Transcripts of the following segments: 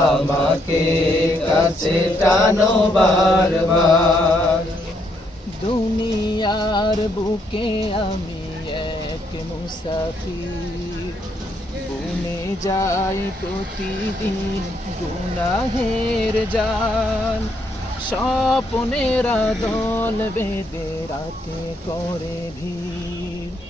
আমাকে কাছে টানো বারবার। দুনিয়ার বুকে আমি এক মুসাফির। বুনে যাই প্রতিদিন গুনাহের জাল। স্বপ্নেরা দল বেঁধে রাতে করে ভিড়।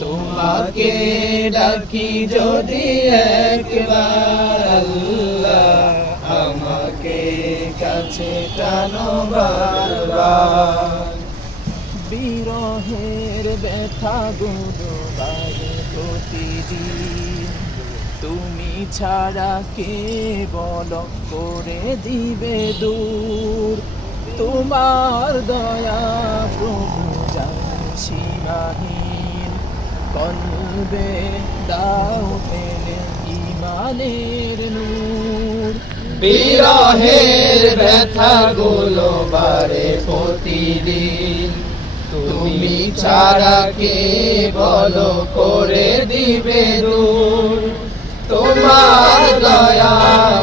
তোমাকে ডাকি যদি একবার আল্লাহ আমাকে কাছে টানো বারবার। বিরহের ব্যথা গুলো বাড়ে প্রতিদিন। তুমি ছাড়া কে বল করে দিবে দূর? তোমার দয়া প্রভু জানি কলবে দাও ইমানের নূর। বিরহের ব্যথা গুলো বারে প্রতিদিন। তুমি ছাড়া কে বলো করে দিবে দূর? তোমার দয়া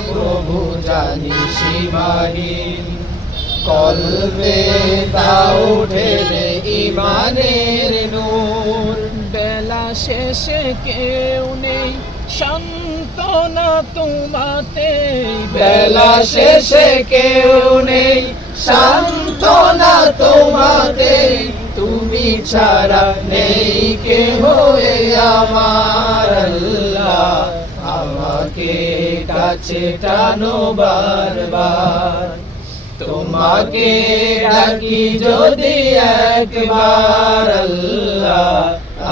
প্রভু জানি সীমাহীন। কলবে দাও ঢেলে ইমানের নূর শেষে কেউ নেই। সান্ত্বনা তোমাতে। বেলা শেষে কেউ নেই। সান্ত্বনা তোমাতে। তুমি ছাড়া নেই কেহ আমার আল্লাহ। আমাকে কাছে টানো বারবার। তোমাকে ডাকি যদি একবার আল্লাহ।